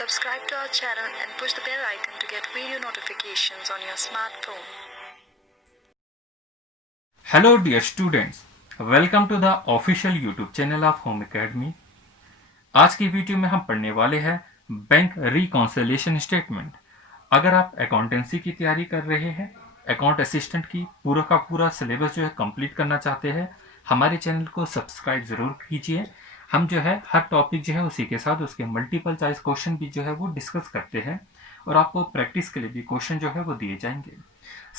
Subscribe to our channel and push the bell icon to get video notifications on your smartphone. Hello dear students, welcome to the official YouTube channel of Home Academy. आज की video में हम पढ़ने वाले हैं bank reconciliation statement. अगर आप accountancy की तैयारी कर रहे हैं, अकाउंट असिस्टेंट की पूरा का पूरा सिलेबस जो है कंप्लीट करना चाहते हैं, हमारे चैनल को सब्सक्राइब जरूर कीजिए। हम जो है हर टॉपिक जो है उसी के साथ उसके मल्टीपल चॉइस क्वेश्चन भी जो है वो डिस्कस करते हैं और आपको प्रैक्टिस के लिए भी क्वेश्चन जो है वो दिए जाएंगे।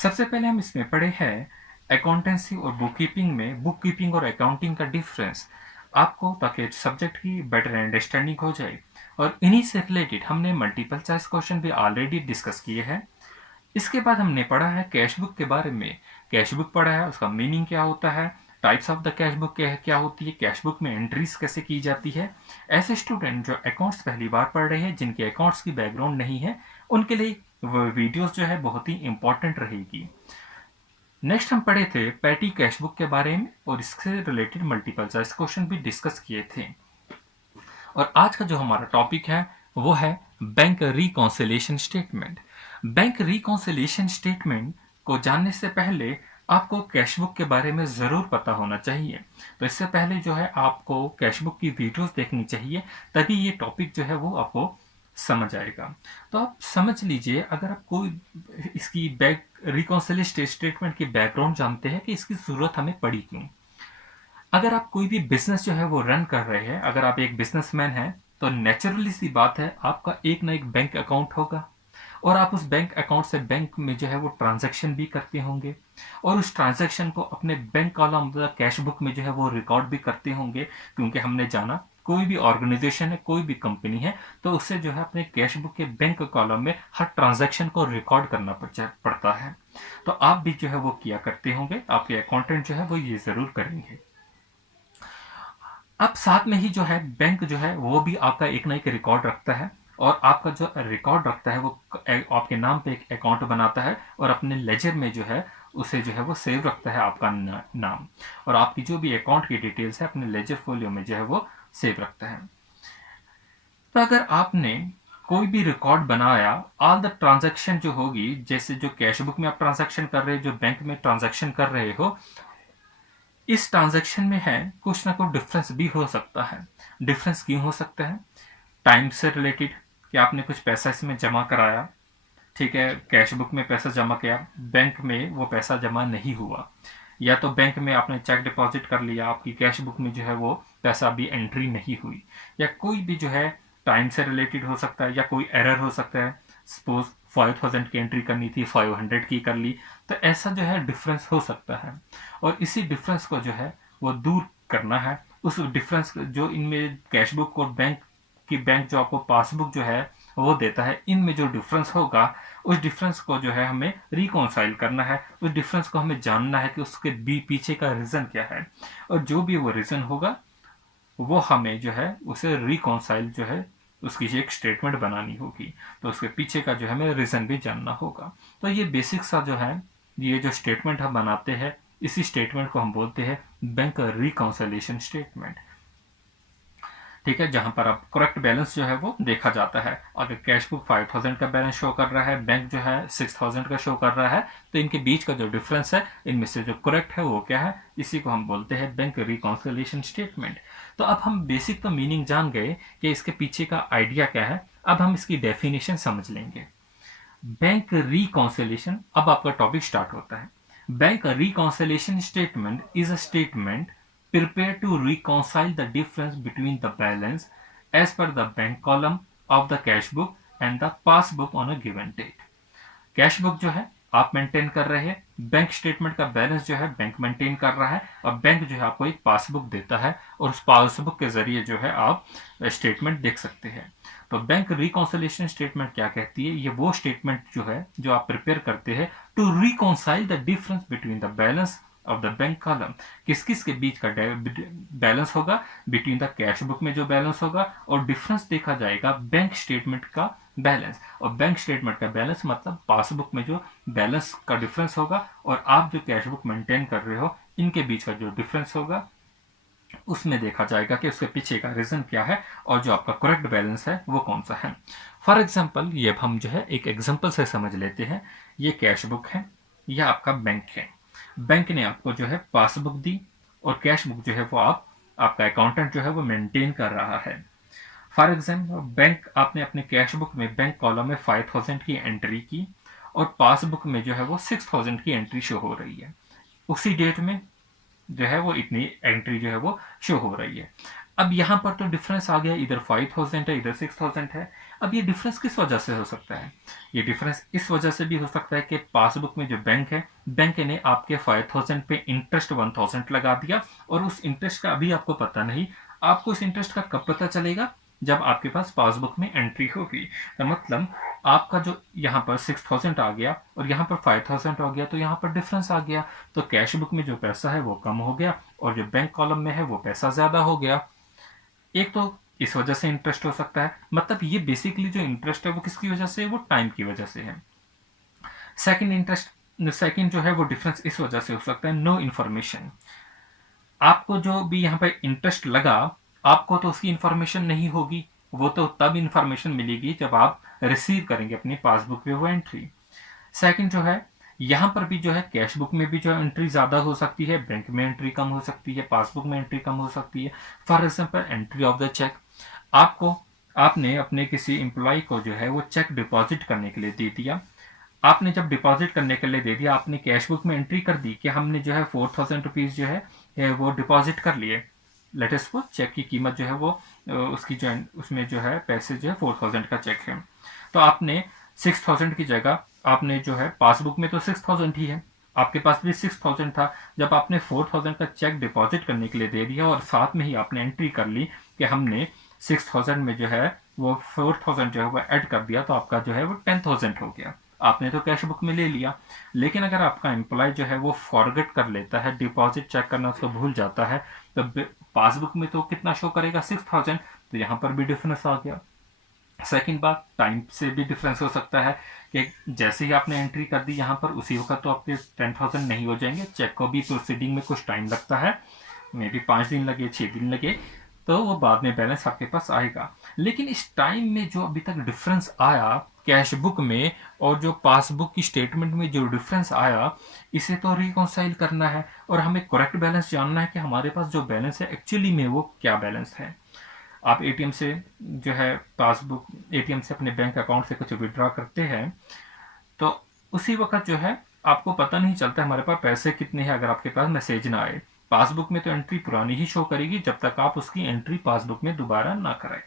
सबसे पहले हम इसमें पढ़े हैं अकाउंटेंसी और बुक कीपिंग में बुक कीपिंग और अकाउंटिंग का डिफरेंस, आपको ताकि सब्जेक्ट की बेटर अंडरस्टैंडिंग हो जाए। और इन्हीं से रिलेटेड हमने मल्टीपल चॉइस क्वेश्चन भी ऑलरेडी डिस्कस किए हैं। इसके बाद हमने पढ़ा है कैश बुक के बारे में। कैश बुक पढ़ा है, उसका मीनिंग क्या होता है, types of the cash book क्या होती है, कैश बुक में एंट्रीज कैसे की जाती है। ऐसे स्टूडेंट जो अकाउंट्स पहली बार पढ़ रहे हैं, जिनके अकाउंट्स की बैकग्राउंड नहीं है, उनके लिए वो वीडियोस जो है बहुत ही इंपॉर्टेंट रहेगी। नेक्स्ट हम पढ़े थे पैटी कैश बुक के बारे में और इससे रिलेटेड मल्टीपल चॉइस क्वेश्चन भी डिस्कस किए थे। और आज का जो हमारा टॉपिक है वो है bank reconciliation statement. Bank reconciliation statement को जानने से पहले आपको कैश बुक के बारे में जरूर पता होना चाहिए। तो इससे पहले जो है आपको कैश बुक की वीडियोस देखनी चाहिए, तभी ये टॉपिक जो है वो आपको समझ आएगा। तो आप समझ लीजिए, अगर आप कोई इसकी बैंक रिकॉन्सिलिएशन स्टेटमेंट की बैकग्राउंड जानते हैं कि इसकी जरूरत हमें पड़ी क्यों। अगर आप कोई भी बिजनेस जो है वो रन कर रहे हैं, अगर आप एक बिजनेसमैन हैं, तो नेचुरली सी बात है आपका एक ना एक बैंक अकाउंट होगा और आप उस बैंक अकाउंट से बैंक में जो है वो ट्रांजैक्शन भी करते होंगे और उस ट्रांजैक्शन को अपने बैंक कॉलम मतलब कैश बुक में जो है वो रिकॉर्ड भी करते होंगे। क्योंकि हमने जाना कोई भी ऑर्गेनाइजेशन है, कोई भी कंपनी है, तो उससे जो है अपने कैश बुक के बैंक कॉलम में हर ट्रांजैक्शन को रिकॉर्ड करना पड़ता है। तो आप भी जो है वो किया करते होंगे, आपके अकाउंटेंट जो है वो ये जरूर करेंगे। अब साथ में ही जो है बैंक जो है वो भी आपका एक ना एक रिकॉर्ड रखता है और आपका जो रिकॉर्ड रखता है वो आपके नाम पे एक अकाउंट बनाता है और अपने लेजर में जो है उसे जो है वो सेव रखता है आपका नाम, और आपकी जो भी अकाउंट की डिटेल्स है अपने लेजर फोलियो में जो है वो सेव रखता है। तो अगर आपने कोई भी रिकॉर्ड बनाया, ऑल द ट्रांजैक्शन जो होगी, जैसे जो कैश बुक में आप ट्रांजैक्शन कर रहे हो, जो बैंक में ट्रांजैक्शन कर रहे हो, इस ट्रांजैक्शन में है कुछ ना कुछ डिफरेंस भी हो सकता है। डिफरेंस क्यों हो सकता है? टाइम से रिलेटेड, कि आपने कुछ पैसा इसमें जमा कराया, ठीक है, कैश बुक में पैसा जमा किया, बैंक में वो पैसा जमा नहीं हुआ, या तो बैंक में आपने चेक डिपॉजिट कर लिया, आपकी कैश बुक में जो है वो पैसा अभी एंट्री नहीं हुई, या कोई भी जो है टाइम से रिलेटेड हो सकता है, या कोई एरर हो सकता है। सपोज 5000 की एंट्री करनी थी, 500 की कर ली, तो ऐसा जो है डिफरेंस हो सकता है और इसी डिफरेंस को जो है वो दूर करना है। उस डिफरेंस जो इनमें कैश बुक और बैंक जो आपको पासबुक जो है वो देता है, इनमें जो डिफरेंस होगा उस डिफरेंस को जो है हमें रिकॉन्साइल करना है। उस डिफरेंस को हमें जानना है कि उसके पीछे का रीजन क्या है, और जो भी वो रीजन होगा वो हमें जो है उसे रिकॉन्साइल जो है उसकी एक स्टेटमेंट बनानी होगी। तो उसके पीछे का जो है हमें रीजन भी जानना होगा। तो ये बेसिक सा जो है ये जो स्टेटमेंट हम बनाते हैं, इसी स्टेटमेंट को हम बोलते हैं बैंक रिकॉन्सिलिएशन स्टेटमेंट। ठीक है, जहां पर अब करेक्ट बैलेंस जो है वो देखा जाता है। अगर कैश बुक 5000 का बैलेंस शो कर रहा है, बैंक जो है 6000 का शो कर रहा है, तो इनके बीच का जो डिफरेंस है, इनमें से जो करेक्ट है वो क्या है, इसी को हम बोलते हैं बैंक रिकॉन्सिलिएशन स्टेटमेंट। तो अब हम बेसिक तो मीनिंग जान गए कि इसके पीछे का आइडिया क्या है। अब हम इसकी डेफिनेशन समझ लेंगे। बैंक रिकॉन्सिलिएशन, अब आपका टॉपिक स्टार्ट होता है। Bank reconciliation statement is a statement prepared to reconcile the difference between the balance as per the bank column of the cash book and the passbook on a given date। Cash book जो है आप maintain कर रहे हैं, bank statement का balance जो है bank maintain कर रहा है, और बैंक जो है आपको एक पासबुक देता है और उस पासबुक के जरिए जो है आप स्टेटमेंट देख सकते हैं। तो बैंक रिकॉन्सिलिएशन स्टेटमेंट क्या कहती है? ये वो स्टेटमेंट जो है जो आप प्रिपेयर करते हैं to reconcile the difference between the balance of the bank column. किस किस के बीच का बैलेंस होगा, बिटवीन द कैश बुक में जो बैलेंस होगा, और डिफरेंस देखा जाएगा बैंक स्टेटमेंट का बैलेंस। और बैंक स्टेटमेंट का बैलेंस मतलब पासबुक में जो बैलेंस का डिफरेंस होगा और आप जो कैश बुक मेंटेन कर रहे हो, इनके बीच का जो डिफरेंस होगा, उसमें देखा जाएगा कि उसके पीछे का रीज़न क्या है और जो आपका करेक्ट बैलेंस है वो कौन सा है। फॉर एग्जांपल ये अब हम जो है एक एग्जांपल से समझ लेते हैं। ये कैश बुक है, यह आपका बैंक है। बैंक ने आपको जो है पासबुक दी और कैश बुक जो है वो आपका अकाउंटेंट जो है वो मेंटेन कर रहा है। फॉर एग्जाम्पल बैंक आपने अपने कैश बुक में बैंक कॉलम में 5000 की एंट्री की और पासबुक में जो है वो 6000 की एंट्री शो हो रही है। उसी डेट में जो है वो इतनी एंट्री जो है वो शो हो रही है। अब यहाँ पर तो डिफरेंस आ गया, इधर 5000 है इधर 6000 है। अब ये डिफरेंस किस वजह से हो सकता है? ये डिफरेंस इस वजह से भी हो सकता है कि पासबुक में जो बैंक है, बैंक ने आपके 5000 पे इंटरेस्ट 1000 लगा दिया और उस इंटरेस्ट का अभी आपको पता नहीं। आपको इस इंटरेस्ट का कब पता चलेगा? जब आपके पास पासबुक में एंट्री होगी। तो मतलब आपका जो यहाँ पर 6000 आ गया और यहाँ पर 5000 हो गया, तो यहाँ पर डिफरेंस आ गया। तो कैश बुक में जो पैसा है वो कम हो गया और जो बैंक कॉलम में है वो पैसा ज्यादा हो गया। एक तो इस वजह से इंटरेस्ट हो सकता है, मतलब ये बेसिकली जो इंटरेस्ट है वो किसकी वजह से, वो टाइम की वजह से है। सेकंड जो है वो डिफरेंस इस वजह से हो सकता है, नो इन्फॉर्मेशन। आपको जो भी यहाँ पे इंटरेस्ट लगा, आपको तो उसकी इंफॉर्मेशन नहीं होगी, वो तो तब इंफॉर्मेशन मिलेगी जब आप रिसीव करेंगे अपनी पासबुक पे वो एंट्री। सेकंड जो है, यहाँ पर भी जो है कैश बुक में भी जो एंट्री ज्यादा हो सकती है, बैंक में एंट्री कम हो सकती है, पासबुक में एंट्री कम हो सकती है। For example entry of the cheque, आपने अपने किसी एम्प्लॉय को जो है वो चेक डिपॉजिट करने के लिए दे दिया। आपने जब डिपॉजिट करने के लिए दे दिया, आपने कैश बुक में एंट्री कर दी कि हमने जो है 4000 रुपीज जो है वो डिपॉजिट कर लिए। लेटेस्ट वो चेक की कीमत जो है वो उसकी जो उसमें जो है पैसे जो है 4000 का चेक है। तो आपने 6000 की जगह आपने जो है पासबुक में तो 6000 ही है, आपके पास भी 6000 था। जब आपने 4000 का चेक डिपॉजिट करने के लिए दे दिया और साथ में ही आपने एंट्री कर ली कि हमने 6000 में जो है वो 4000 जो है वो ऐड कर दिया, तो आपका जो है वो 10000 हो गया। आपने तो कैश बुक में ले लिया। लेकिन अगर आपका एम्प्लॉय जो है वो फॉरगेट कर लेता है, डिपॉजिट चेक करना उसको भूल जाता है, तो पासबुक में तो कितना शो करेगा 6000, तो यहाँ पर भी डिफरेंस आ गया। सेकंड बात, टाइम से भी डिफरेंस हो सकता है कि जैसे ही आपने एंट्री कर दी यहाँ पर उसी वक्त तो आपके 10000 नहीं हो जाएंगे। चेक को भी प्रोसीडिंग में कुछ टाइम लगता है, मे बी 5 दिन लगे 6 दिन लगे, तो वो बाद में बैलेंस आपके पास आएगा। लेकिन इस टाइम में जो अभी तक डिफरेंस आया कैश बुक में और जो पासबुक की स्टेटमेंट में जो डिफरेंस आया, इसे तो रिकॉन्साइल करना है और हमें करेक्ट बैलेंस जानना है कि हमारे पास जो बैलेंस है एक्चुअली में वो क्या बैलेंस है। आप एटीएम से जो है पासबुक एटीएम से अपने बैंक अकाउंट से कुछ विड्रॉ करते हैं, तो उसी वक्त जो है आपको पता नहीं चलता हमारे पास पैसे कितने हैं अगर आपके पास मैसेज ना आए। पासबुक में तो एंट्री पुरानी ही शो करेगी जब तक आप उसकी एंट्री पासबुक में दोबारा ना कराएं।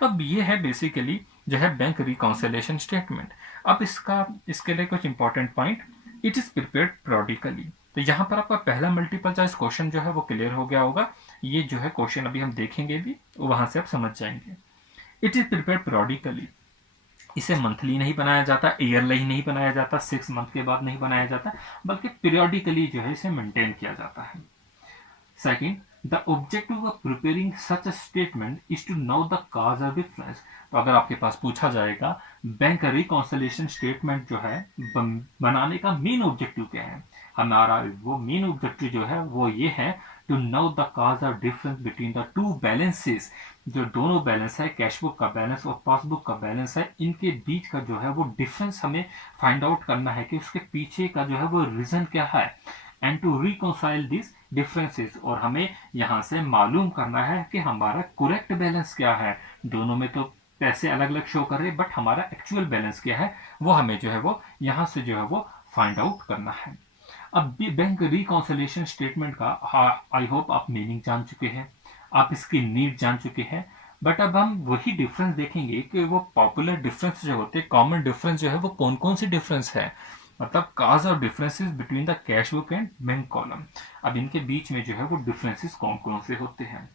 तो अब ये है बेसिकली जो है बैंक रिकॉन्सिलेशन स्टेटमेंट। अब इसके लिए कुछ important point, it is prepared periodically। तो यहाँ पर आपका पहला मल्टीपल चॉइस क्वेश्चन जो है वो क्लियर हो गया होगा। ये जो है क्वेश्चन अभी हम देखेंगे भी, वहां से आप समझ जाएंगे। इट इज प्रिपेयर्ड periodically, इसे मंथली नहीं बनाया जाता, ईयरली नहीं बनाया जाता, 6 मंथ के बाद नहीं बनाया जाता, बल्कि पीरियोडिकली जो है इसे मेंटेन किया जाता है। Second, the objective of preparing such a statement is to know the cause or difference। तो अगर आपके पास पूछा जाएगा बैंक रिकॉन्सिलेशन स्टेटमेंट जो है बनाने का मेन ऑब्जेक्टिव क्या है, हमारा वो मेन ऑब्जेक्टिव जो है वो ये है टू नो द कॉज और difference between the two balances. जो दोनों बैलेंस है, कैश बुक का बैलेंस और पासबुक का बैलेंस है, इनके बीच का जो है वो डिफरेंस हमें फाइंड आउट करना है कि उसके पीछे का जो है वो रीजन क्या है, and to reconcile this differences. और हमें यहां से मालूम करना है कि हमारा करेक्ट बैलेंस क्या है। दोनों में तो पैसे अलग अलग शो कर रहे हैं, बट हमारा एक्चुअल बैलेंस क्या है वो हमें जो है वो यहां से जो है वो फाइंड आउट करना है। अब बैंक रिकॉन्सिलेशन स्टेटमेंट का आई होप आप मीनिंग जान चुके हैं, आप इसकी नीड जान चुके हैं। बट अब हम वही डिफरेंस देखेंगे कि वो पॉपुलर डिफरेंस जो होते हैं, कॉमन डिफरेंस जो है वो कौन कौन से डिफरेंस है, मतलब काज और differences between the cash book and bank column. अब इनके बीच में जो है वो डिफरेंसेस कौन कौन से होते हैं।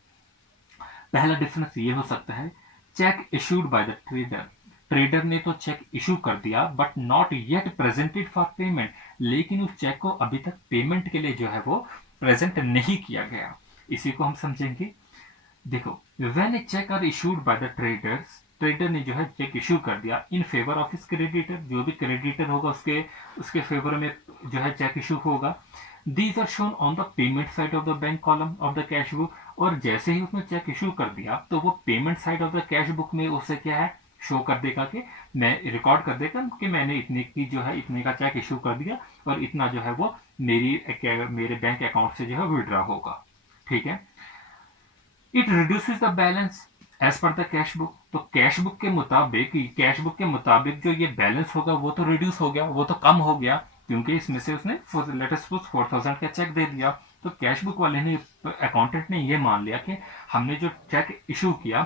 पहला डिफरेंस ये हो सकता है, check issued by the trader. Trader ने तो चेक इशू कर दिया but not yet presented for payment, लेकिन उस चेक को अभी तक पेमेंट के लिए जो है वो प्रेजेंट नहीं किया गया। इसी को हम समझेंगे। देखो, when a cheque are issued by the traders, trader ने जो है चेक इशू कर दिया in favour of his creditor, जो भी क्रेडिटर होगा उसके फेवर में जो है चेक इशू होगा। These are shown on the payment side of the bank column of the cash book, और जैसे ही उसने चेक इशू कर दिया तो वो payment side of the cash book में उसे क्या है, शो कर देगा कि मैं रिकॉर्ड कर देगा कि मैंने इतने की जो है इतने का चेक इशू कर दिया और इतना जो है वो मेरे बैंक अकाउंट से जो है विड्रॉ होगा। ठीक है। It reduces the balance as per the cash book. तो कैश बुक के मुताबिक जो ये बैलेंस होगा वो तो रिड्यूस हो गया, वो तो कम हो गया, क्योंकि इसमें से उसने लेटेस्ट 4,000 का चेक दे दिया। तो कैश बुक वाले ने, अकाउंटेंट ने ये मान लिया कि हमने जो चेक इशू किया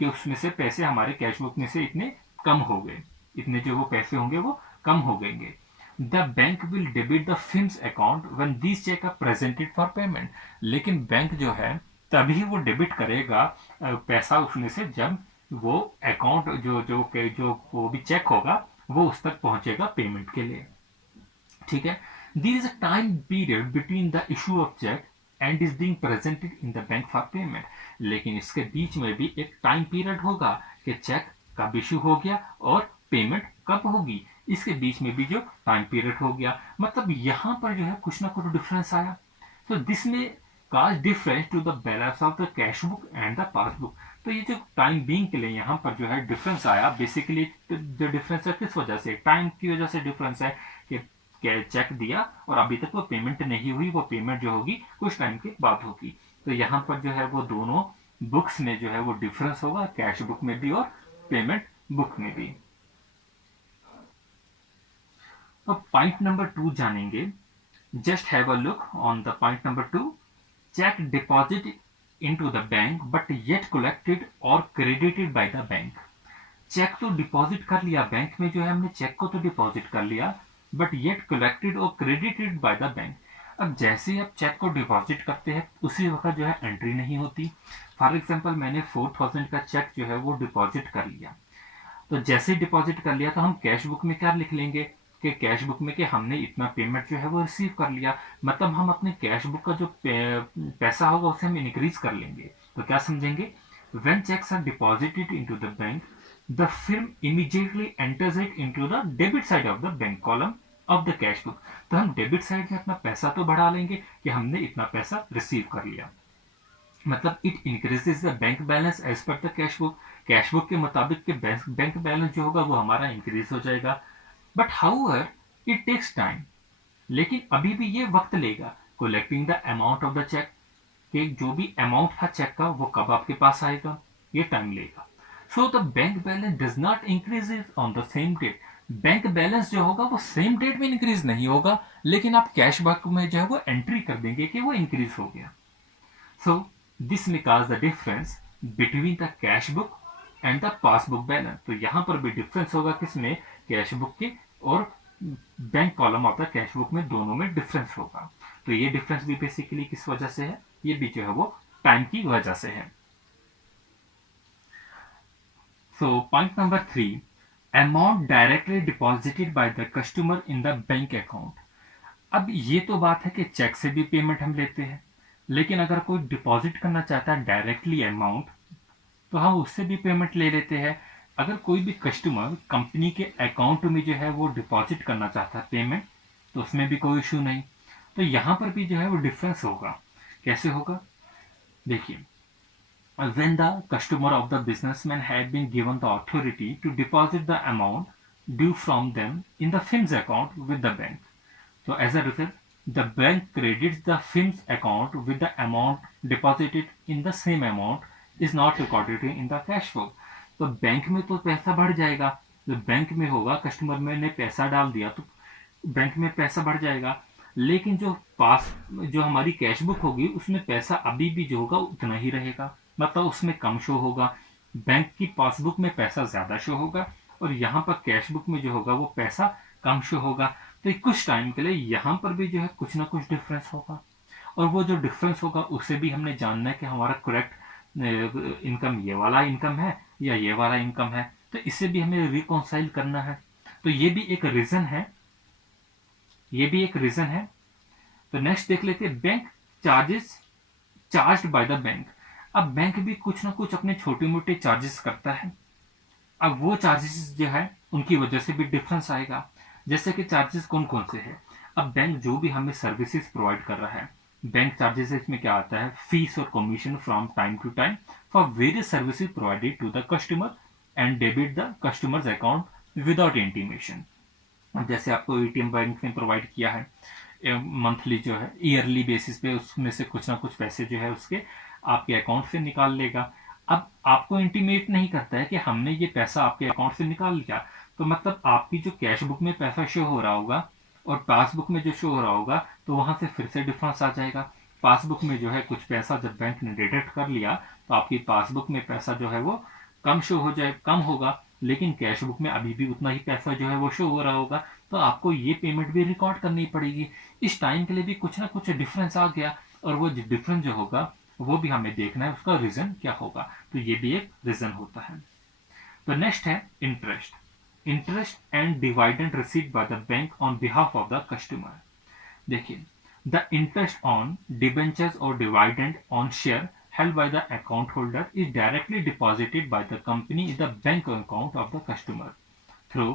कि उसमें से पैसे हमारे कैश बुक में से इतने कम हो गए, इतने जो वो पैसे होंगे वो कम हो गएंगे। The bank will debit the firm's account when these cheque are presented for payment. लेकिन बैंक जो है तभी वो डेबिट करेगा पैसा उसमें से जब वो अकाउंट जो वो भी चेक होगा वो उस तक पहुंचेगा पेमेंट के लिए। ठीक है। There is a time period between the issue of cheque and is being presented in the bank for payment. लेकिन इसके बीच में भी एक टाइम पीरियड होगा कि चेक कब इशू हो गया और पेमेंट कब होगी, इसके बीच में भी जो टाइम पीरियड हो गया। मतलब यहां पर जो है कुछ ना कुछ डिफरेंस आया। तो दिस में cause difference to the balance of the cash book and the passbook. तो ये जो टाइम बीइंग के लिए यहाँ पर जो है डिफरेंस आया, बेसिकली जो डिफरेंस है किस वजह से, टाइम की वजह से डिफरेंस है कि चेक दिया और अभी तक वो पेमेंट नहीं हुई, वो पेमेंट जो होगी कुछ टाइम के बाद होगी। तो यहाँ पर जो है वो दोनों बुक्स में जो है वो डिफरेंस होगा, कैश बुक में भी और पेमेंट बुक में भी। अब पॉइंट नंबर 2 जानेंगे। Just have a look on the point number 2। Cheque deposit into the bank but yet collected or credited by the bank। Cheque तो डिपॉजिट कर लिया बैंक में, जो है हमने चेक को तो डिपॉजिट कर लिया, बट येट कलेक्टेड और क्रेडिटेड बाय द बैंक। अब जैसे आप चेक को डिपॉजिट करते हैं उसी वक्त जो है एंट्री नहीं होती। फॉर एग्जांपल मैंने 4,000 का चेक जो है वो डिपॉजिट कर लिया, तो जैसे ही डिपॉजिट कर लिया तो हम कैश बुक में क्या लिख लेंगे कि कैश बुक में कि हमने इतना पेमेंट जो है वो रिसीव कर लिया। मतलब हम अपने कैश बुक का जो पैसा होगा उसे हम इंक्रीज कर लेंगे। तो क्या समझेंगे, when cheques are deposited into the bank the firm immediately enters it into the debit side of the bank column of the cash book. तो हम डेबिट साइड में अपना पैसा तो बढ़ा लेंगे कि हमने इतना पैसा रिसीव कर लिया। मतलब it increases the bank balance as per the cash book. Cash book के मुताबिक के बैंक बैलेंस जो होगा वो हमारा इंक्रीज हो जाएगा। But however it takes time. लेकिन अभी भी ये वक्त लेगा collecting the amount of the cheque, कि जो भी अमाउंट था चेक का वो कब आपके पास आएगा, ये टाइम लेगा। So the bank balance does not increase on the same date. Bank balance जो होगा वो सेम डेट में इंक्रीज नहीं होगा, लेकिन आप कैश बुक में जो है वो एंट्री कर देंगे कि वो इंक्रीज हो गया। So this may cause the difference between the cash book and the passbook balance. तो यहां पर भी डिफरेंस होगा किसमें, कैश बुक के और bank column of the cash book में, दोनों में डिफरेंस होगा। तो ये डिफरेंस भी बेसिकली किस वजह से है, ये भी जो है वो टाइम की वजह से है। So point number 3, amount directly deposited by the customer in the bank account. अब ये तो बात है कि चेक से भी पेमेंट हम लेते हैं, लेकिन अगर कोई डिपॉजिट करना चाहता है डायरेक्टली अमाउंट तो हम उससे भी पेमेंट ले लेते हैं। अगर कोई भी कस्टमर कंपनी के अकाउंट में जो है वो डिपॉजिट करना चाहता है पेमेंट, तो उसमें भी कोई इशू नहीं। तो यहाँ पर भी जो है वो डिफरेंस होगा। कैसे होगा, देखिए, when the customer of the businessman had been given the authority to deposit the amount due from them in the firm's account with the bank, so as a result the bank credits the firm's account with the amount deposited in the same amount is not recorded in the cash book। तो bank में तो पैसा बढ़ जाएगा, तो bank में होगा customer में ने पैसा डाल दिया तो बैंक में पैसा बढ़ जाएगा, लेकिन जो हमारी कैश बुक होगी उसमें पैसा अभी भी जो होगा उतना ही रहेगा, मतलब उसमें कम शो होगा। बैंक की पासबुक में पैसा ज्यादा शो होगा और यहाँ पर कैश बुक में जो होगा वो पैसा कम शो होगा। तो कुछ टाइम के लिए यहाँ पर भी जो है कुछ ना कुछ डिफरेंस होगा, और वो जो डिफरेंस होगा उसे भी हमने जानना है कि हमारा करेक्ट इनकम ये वाला इनकम है या ये वाला इनकम है, तो इसे भी हमें रिकॉन्साइल करना है। तो ये भी एक रीजन है, ये भी एक रीजन है। तो नेक्स्ट देख लेते हैं, bank charges charged by the bank. अब बैंक भी कुछ ना कुछ अपने छोटे मोटे चार्जेस करता है। अब वो चार्जेस जो है उनकी वजह से भी डिफरेंस आएगा। जैसे कि चार्जेस कौन कौन से हैं, अब बैंक जो भी हमें सर्विसेज प्रोवाइड कर रहा है बैंक चार्जेस इसमें क्या आता है, फीस और commission from time to time for various services provided to the customer and debit the customer's account without intimation. जैसे आपको एटीएम बैंक ने प्रोवाइड किया है मंथली जो है ईयरली बेसिस पे, उसमें से कुछ ना कुछ पैसे जो है उसके आपके अकाउंट से निकाल लेगा। अब आपको इंटीमेट नहीं करता है कि हमने ये पैसा आपके अकाउंट से निकाल लिया, तो मतलब आपकी जो कैश बुक में पैसा शो हो रहा होगा और पासबुक में जो शो हो रहा होगा, तो वहां से फिर से डिफरेंस आ जाएगा। पासबुक में जो है कुछ पैसा जब बैंक ने डिडक्ट कर लिया, तो आपकी पासबुक में पैसा जो है वो कम शो हो जाए, कम होगा, लेकिन कैश बुक में अभी भी उतना ही पैसा जो है वो शो हो रहा होगा, तो आपको ये पेमेंट भी रिकॉर्ड करनी पड़ेगी। इस टाइम के लिए भी कुछ ना कुछ डिफरेंस आ गया, और वो डिफरेंस जो होगा वो भी हमें देखना है, उसका रीजन क्या होगा, तो ये भी एक रीजन होता है। तो नेक्स्ट है interest. Interest and dividend received by the bank on behalf of the customer. देखिए, द इंटरेस्ट ऑन डिबेंचर्स और dividend on share held by the account holder is directly deposited by the company in the bank account of the customer through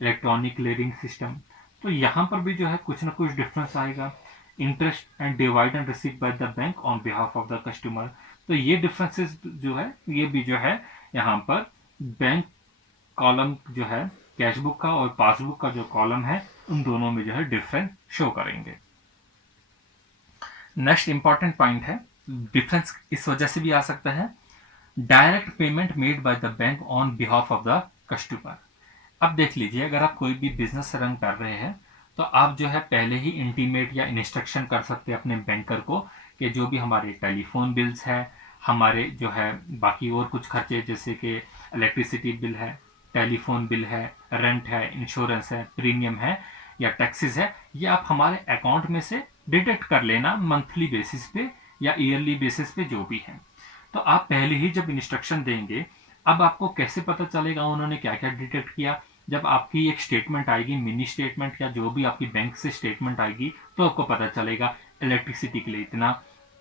electronic clearing system। तो यहाँ पर भी जो है कुछ ना कुछ डिफरेंस आएगा। Interest and dividend receive by the bank on behalf of the customer, तो ये डिफरेंसेस जो है ये भी जो है यहाँ पर बैंक कॉलम जो है कैश बुक का और पासबुक का जो कॉलम है उन दोनों में जो है डिफरेंस शो करेंगे। नेक्स्ट इंपॉर्टेंट पॉइंट है, डिफरेंस इस वजह से भी आ सकता है, direct payment made by the bank on behalf of the customer. अब देख लीजिए, अगर आप कोई भी बिजनेस रन कर रहे हैं तो आप जो है पहले ही इंटीमेट या इंस्ट्रक्शन कर सकते हैं अपने बैंकर को कि जो भी हमारे टेलीफोन बिल्स है, हमारे जो है बाकी और कुछ खर्चे जैसे कि इलेक्ट्रिसिटी बिल है, टेलीफोन बिल है, रेंट है, इंश्योरेंस है, प्रीमियम है या टैक्सेस है, ये आप हमारे अकाउंट में से डिडक्ट कर लेना मंथली बेसिस पे या ईयरली बेसिस पे जो भी है। तो आप पहले ही जब इंस्ट्रक्शन देंगे, अब आपको कैसे पता चलेगा उन्होंने क्या क्या डिटेक्ट किया, जब आपकी एक स्टेटमेंट आएगी, मिनी स्टेटमेंट या जो भी आपकी बैंक से स्टेटमेंट आएगी, तो आपको पता चलेगा इलेक्ट्रिसिटी के लिए इतना,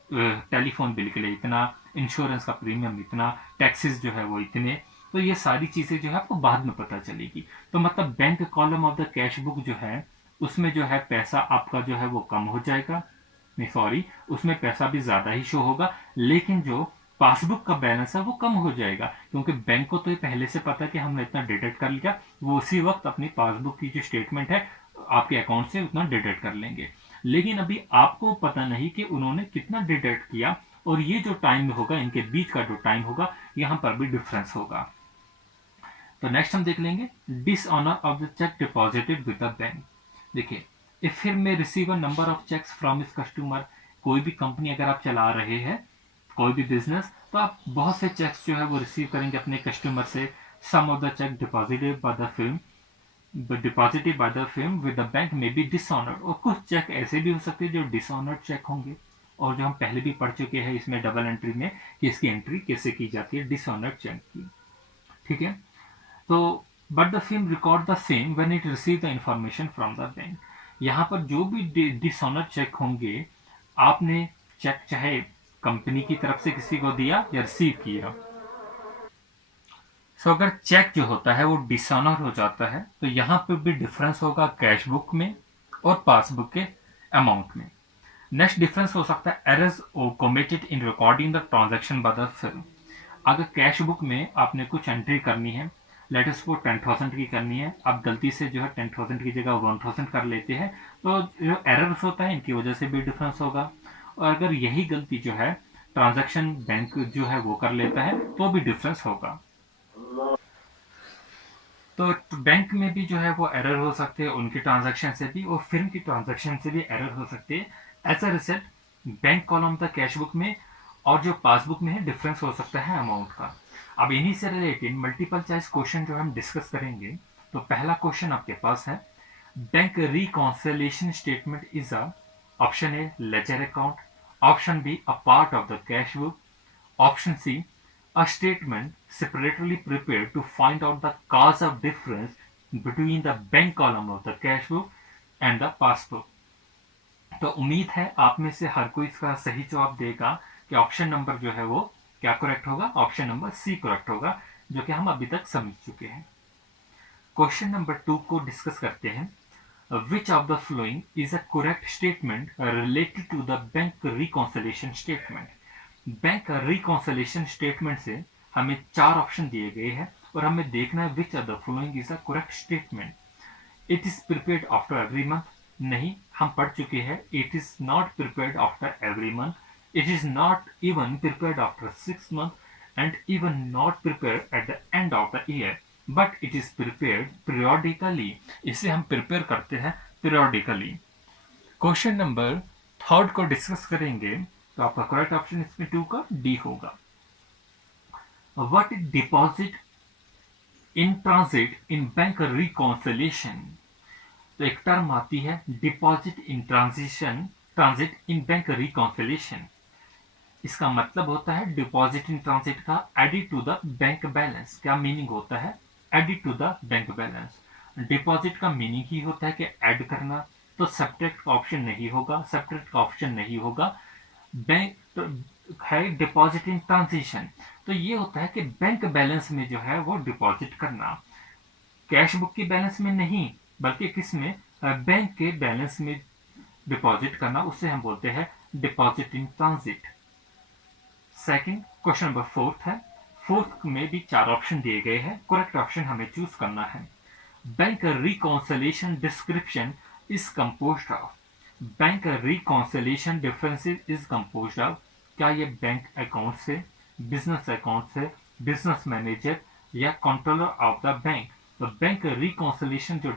टेलीफोन बिल के लिए इतना, इंश्योरेंस का प्रीमियम इतना, टैक्सेस जो है वो इतने। तो ये सारी चीजें जो है आपको बाद में पता चलेगी। तो मतलब bank column of the cash book जो है उसमें जो है पैसा आपका जो है वो कम हो जाएगा, नहीं सॉरी, उसमें पैसा भी ज्यादा ही शो होगा, लेकिन जो पासबुक का बैलेंस है वो कम हो जाएगा, क्योंकि बैंक को तो ये पहले से पता है कि हमने इतना डिडक्ट कर लिया, वो उसी वक्त अपनी पासबुक की जो स्टेटमेंट है आपके अकाउंट से उतना डिडक्ट कर लेंगे। लेकिन अभी आपको पता नहीं कि उन्होंने कितना डिडक्ट किया, और ये जो टाइम होगा, इनके बीच का जो टाइम होगा, यहां पर भी डिफरेंस होगा। तो नेक्स्ट हम देख लेंगे dishonour of the cheque deposited with the bank. देखिए, इफ हिम में receive a number of cheques from his customer, कोई भी कंपनी अगर आप चला रहे हैं, कोई भी बिजनेस, तो आप बहुत से चेक्स जो है वो रिसीव करेंगे अपने कस्टमर से। Some of the cheque deposited by the firm with the bank may be dishonoured, और कुछ चेक ऐसे भी हो सकते हैं जो डिसऑनर्ड चेक होंगे, और जो हम पहले भी पढ़ चुके हैं इसमें डबल एंट्री में कि इसकी एंट्री कैसे की जाती है डिसऑनर्ड चेक की। ठीक है, तो but the firm record the same when it receive the information from the bank. यहाँ पर जो भी डिसऑनर चेक होंगे, आपने चेक चाहे कंपनी की तरफ से किसी को दिया या रिसीव किया, सो अगर चेक जो होता है वो डिसऑनर हो जाता है, तो यहाँ पे भी डिफरेंस होगा कैश बुक में और पासबुक के अमाउंट में। नेक्स्ट डिफरेंस हो सकता है errors committed in recording the transaction bye the firm. अगर कैश बुक में आपने कुछ एंट्री करनी है, लेट अस सपोज 10,000 की करनी है, आप गलती से जो है 10,000 की जगह 1,000 कर लेते हैं, तो जो एरर्स होता है इनकी वजह से भी डिफरेंस होगा। और अगर यही गलती जो है ट्रांजैक्शन बैंक जो है वो कर लेता है, तो भी डिफरेंस होगा। तो बैंक में भी जो है वो एरर हो सकते हैं उनके ट्रांजैक्शन से भी, और फिर्म की ट्रांजैक्शन से भी एरर हो सकते हैं। As a result bank column था कैश बुक में और जो पासबुक में है डिफरेंस हो सकता है अमाउंट का। अब इन्हीं से रिलेटेड मल्टीपल चॉइस क्वेश्चन जो हम डिस्कस करेंगे, तो पहला क्वेश्चन आपके पास है, bank reconciliation statement is a, option A ledger account, option B a part of the cash book, option C a statement separately prepared to find out the cause of difference between the bank column of the cash book and the passbook। तो उम्मीद है आप में से हर कोई इसका सही जवाब देगा कि ऑप्शन नंबर जो है वो क्या करेक्ट होगा, ऑप्शन नंबर सी करेक्ट होगा, जो कि हम अभी तक समझ चुके हैं। क्वेश्चन नंबर 2 को डिस्कस करते हैं। which of the following is a correct statement related to the bank reconciliation statement? Bank reconciliation statement से हमें 4 ऑप्शन दिए गए हैं और हमें देखना है which are the following is a correct statement. It is prepared after every month. नहीं, हम पढ़ चुके हैं. It is not prepared after every month. It is not even prepared after 6 months and even not prepared at the end of the year, but it is prepared periodically. इसे हम prepare करते हैं periodically. Question number 3 को discuss करेंगे तो आपका correct option इसमें 2 का डी होगा. What is deposit in transit in bank reconciliation? तो एक टर्म आती है deposit in transit in bank reconciliation. इसका मतलब होता है डिपॉजिट इन ट्रांजिट का added to the bank balance. क्या मीनिंग होता है added to the bank balance? Deposit का मीनिंग ही होता है कि ऐड करना, तो सब्ट्रैक्ट का ऑप्शन नहीं होगा. सब्ट्रैक्ट का ऑप्शन नहीं होगा. बैंक है डिपॉजिट इन ट्रांजिशन, तो ये होता है कि बैंक बैलेंस में जो है वो डिपॉजिट करना. कैश बुक की बैलेंस में नहीं, बल्कि किस में, बैंक के बैलेंस में डिपॉजिट करना, उसे हम बोलते हैं deposit in transit. Second question number 4 है. 4 में भी 4 ऑप्शन दिए गए हैं. करेक्ट ऑप्शन हमें चूज करना है. Bank reconciliation description is composed of. Bank reconciliation differences is composed of. क्या ये बैंक अकाउंट से, बिजनेस अकाउंट से, बिजनेस मैनेजर या कंट्रोलर ऑफ द बैंक? तो बैंक रिकॉन्सिलेशन जो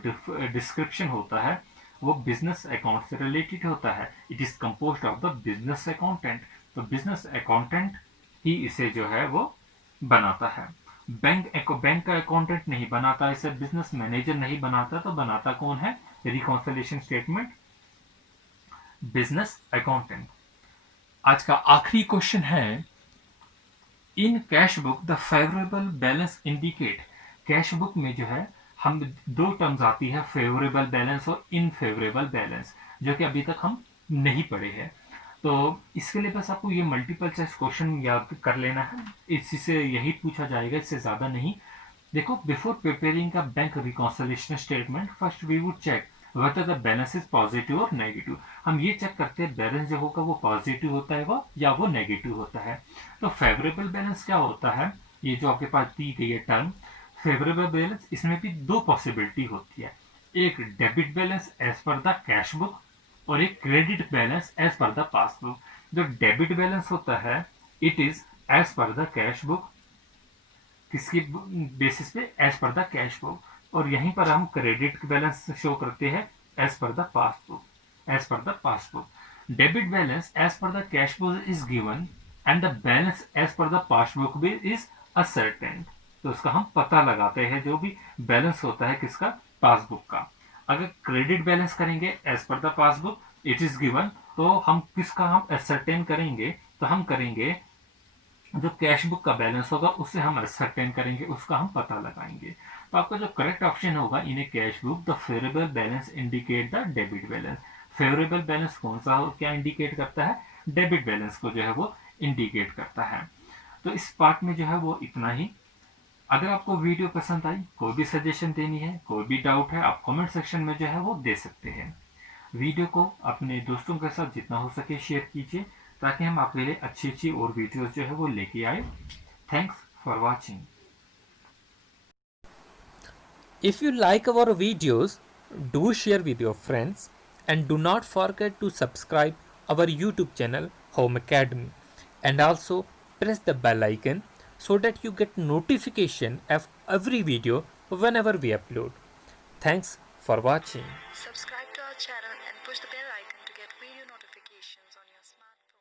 डिस्क्रिप्शन होता है वो बिजनेस अकाउंट से रिलेटेड होता है. It is composed of the business accountant. तो बिजनेस अकाउंटेंट ही इसे जो है वो बनाता है. बैंक का अकाउंटेंट नहीं बनाता इसे, बिजनेस मैनेजर नहीं बनाता, तो बनाता कौन है रिकॉन्सिलेशन स्टेटमेंट? Business accountant. आज का आखिरी क्वेश्चन है. In cash book the favourable balance indicate. Cash book में जो है हम 2 टर्म्स आती है, फेवरेबल बैलेंस और इनफेवरेबल बैलेंस, जो कि अभी तक हम नहीं पढ़े हैं. तो इसके लिए बस आपको ये मल्टीपल चॉइस क्वेश्चन याद कर लेना है. इसी से यही पूछा जाएगा, इससे ज्यादा नहीं. देखो, बिफोर प्रिपेयरिंग का bank reconciliation statement, first we would check whether the balance is positive और नेगेटिव. हम ये चेक करते हैं बैलेंस जो होगा वो पॉजिटिव होता है वो या वो नेगेटिव होता है. तो फेवरेबल बैलेंस क्या होता है, ये जो आपके पास दी गई है टर्म फेवरेबल बैलेंस, इसमें भी 2 पॉसिबिलिटी होती है. एक debit balance as per the cash book और एक credit balance as per the passbook. जो डेबिट बैलेंस होता है it is as per the cash book. किसकी बेसिस पे? As per the cash book. और यहीं पर हम क्रेडिट बैलेंस शो करते हैं as per the passbook. As per the passbook. Debit balance as per the cash book is given and the balance as per the passbook भी is ascertain. तो उसका हम पता लगाते हैं, जो भी बैलेंस होता है किसका, पासबुक का. अगर क्रेडिट बैलेंस करेंगे as per the passbook it is given, तो हम किसका हम असर्टेन करेंगे, तो हम करेंगे जो कैश बुक का बैलेंस होगा उससे हम असर्टेन करेंगे, उसका हम पता लगाएंगे. तो आपका जो करेक्ट ऑप्शन होगा in a cash book the favourable balance indicate the debit balance. Favourable balance कौन सा हो, क्या इंडिकेट करता है? डेबिट बैलेंस को जो है वो इंडिकेट करता है. तो इस पार्ट में जो है वो इतना ही. अगर आपको वीडियो पसंद आई, कोई भी सजेशन देनी है, कोई भी डाउट है, आप कमेंट सेक्शन में जो है वो दे सकते हैं. वीडियो को अपने दोस्तों के साथ जितना हो सके शेयर कीजिए, ताकि हम आपके लिए अच्छी अच्छी और वीडियोस जो है वो लेके आए. Thanks for watching. If you like our videos, do share with your friends and do not forget to subscribe our YouTube channel Home Academy and also press the bell icon so that you get notification of every video whenever we upload. Thanks for watching. Subscribe to our channel and push the bell icon to get video notifications on your smartphone.